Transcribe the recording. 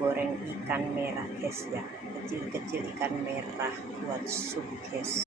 goreng ikan merah guys ya, kecil-kecil ikan merah buat sup guys.